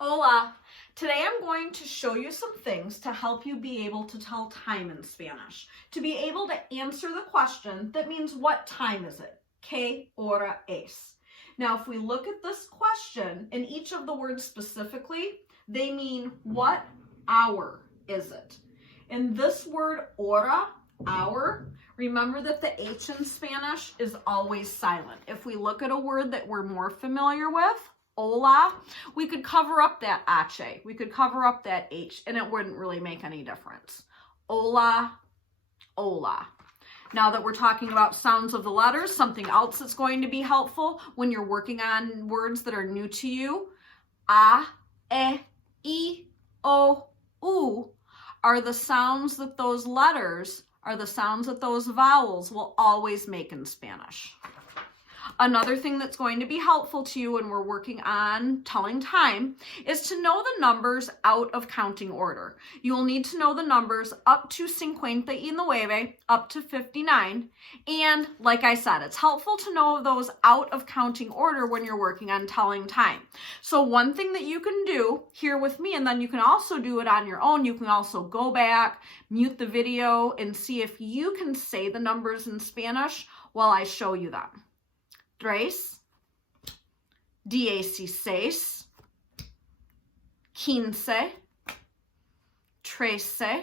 Hola! Today I'm going to show you some things to help you be able to tell time in Spanish. To be able to answer the question that means what time is it? ¿Qué hora es? Now if we look at this question and each of the words specifically, they mean what hour is it? And this word hora, hour, remember that the H in Spanish is always silent. If we look at a word that we're more familiar with, hola, we could cover up that H, we could cover up that H, and it wouldn't really make any difference. Hola, hola. Now that we're talking about sounds of the letters, something else that's going to be helpful when you're working on words that are new to you, a, e, I, o, u, are the sounds that those letters, are the sounds that those vowels will always make in Spanish. Another thing that's going to be helpful to you when we're working on telling time is to know the numbers out of counting order. You will need to know the numbers up to 59, up to 59. And like I said, it's helpful to know those out of counting order when you're working on telling time. So one thing that you can do here with me, and then you can also do it on your own, you can also go back, mute the video, and see if you can say the numbers in Spanish while I show you them. 3, 16, 15, 13,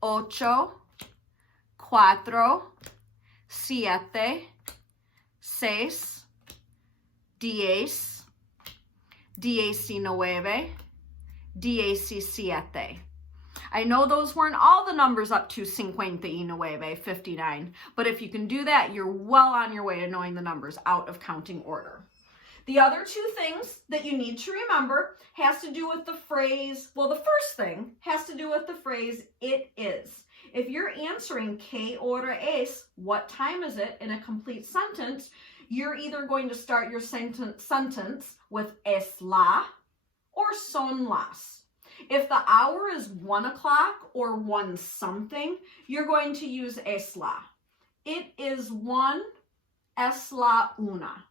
14, 9, 12, 5, 20, 11, 1, 18, 2, 8, 4, 7, 6, 10, 19, 17. I know those weren't all the numbers up to 59, 59, but if you can do that, you're well on your way to knowing the numbers out of counting order. The other two things that you need to remember has to do with the phrase, well, the first thing has to do with the phrase, it is. If you're answering ¿Qué hora es? What time is it? In a complete sentence, you're either going to start your sentence with es la or son las. If the hour is 1 o'clock or 1 something, you're going to use es la. It is 1, es la una.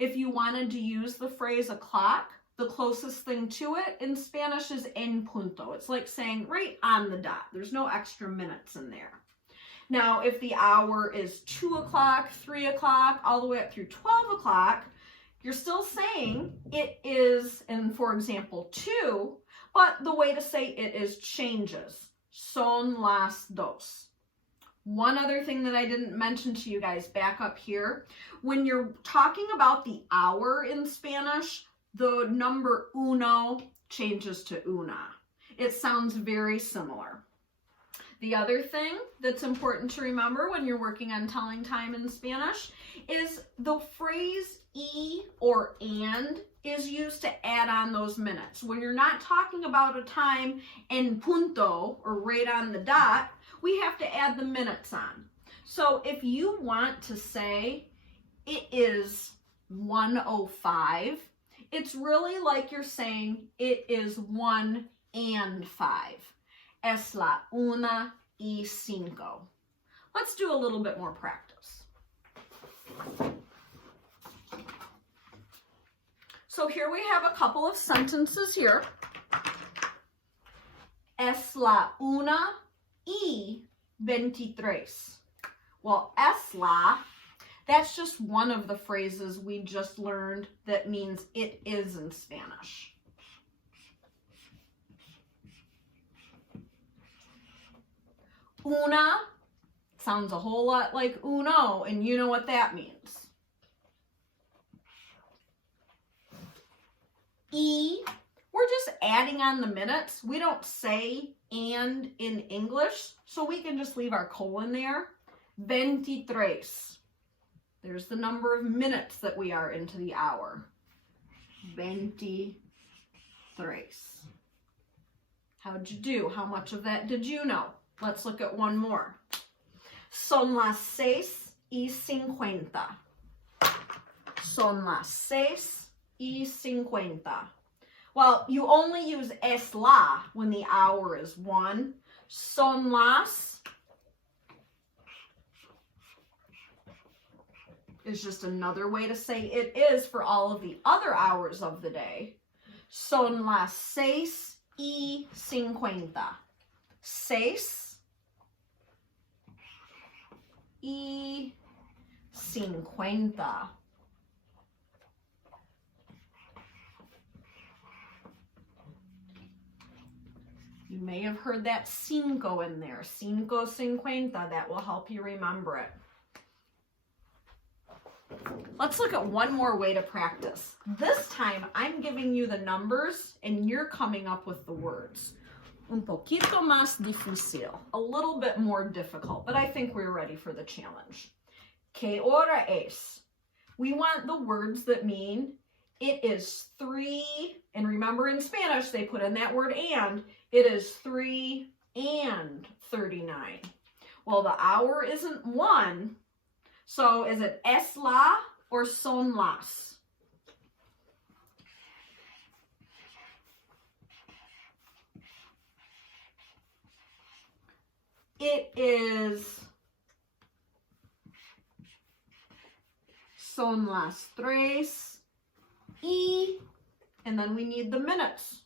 If you wanted to use the phrase o'clock, the closest thing to it in Spanish is en punto. It's like saying right on the dot. There's no extra minutes in there. Now, if the hour is 2 o'clock, 3 o'clock, all the way up through 12 o'clock, you're still saying it is, and for example, 2, but the way to say it is changes. Son las dos. One other thing that I didn't mention to you guys back up here, when you're talking about the hour in Spanish, the number uno changes to una. It sounds very similar. The other thing that's important to remember when you're working on telling time in Spanish is the phrase y or and is used to add on those minutes. When you're not talking about a time en punto or right on the dot, we have to add the minutes on. So if you want to say it is 1:05, it's really like you're saying it is 1 and 5. Es la 1:05. Let's do a little bit more practice. So here we have a couple of sentences here. Es la 1:23. Well, es la, that's just one of the phrases we just learned that means it is in Spanish. Una sounds a whole lot like uno, and you know what that means. Y, we're just adding on the minutes. We don't say and in English, so we can just leave our colon there. 23. There's the number of minutes that we are into the hour. 23. How'd you do? How much of that did you know? Let's look at one more. Son las 6 6:50. Son las 6:50. Well, you only use es la when the hour is 1. Son las is just another way to say it is for all of the other hours of the day. Son las 6:50. 6:50. You may have heard that cinco in there. 5:50. That will help you remember it. Let's look at one more way to practice. This time, I'm giving you the numbers and you're coming up with the words. Un poquito más difícil. A little bit more difficult, but I think we're ready for the challenge. ¿Qué hora es? We want the words that mean it is 3, and remember in Spanish, they put in that word and, it is 3:39. Well, the hour isn't 1, so is it es la or son las? It is son las 3 and then we need the minutes.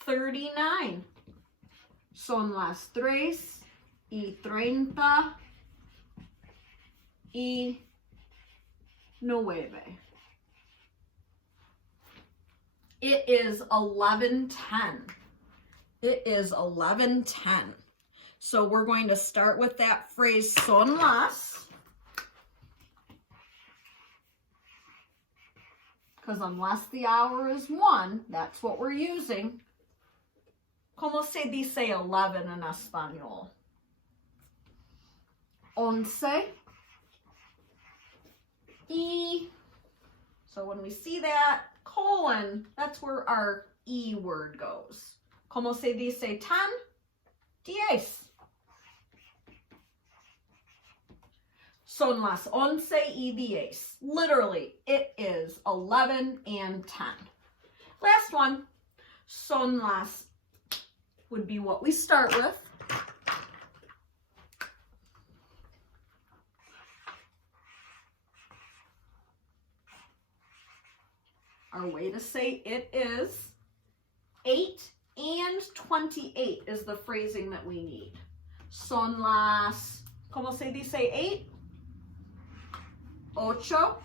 39. Son las 3:30 y 9. It is 11:10. It is 11:10. So we're going to start with that phrase son las, because unless the hour is 1, that's what we're using. ¿Cómo se dice 11 en español? 11. Y. So when we see that colon, that's where our E word goes. ¿Cómo se dice 10? 10. Son las 11:10. Literally, it is 11 and 10. Last one. Son las would be what we start with. Our way to say it is 8:28 is the phrasing that we need. Son las, ¿cómo se dice 8? 8.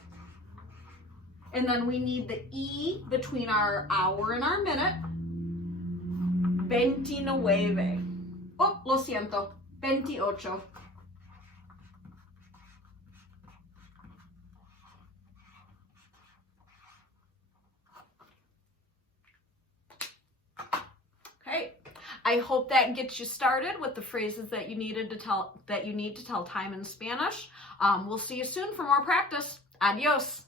And then we need the E between our hour and our minute. 29. Oh, lo siento. 28. Okay. I hope that gets you started with the phrases that you need to tell time in Spanish. We'll see you soon for more practice. Adios.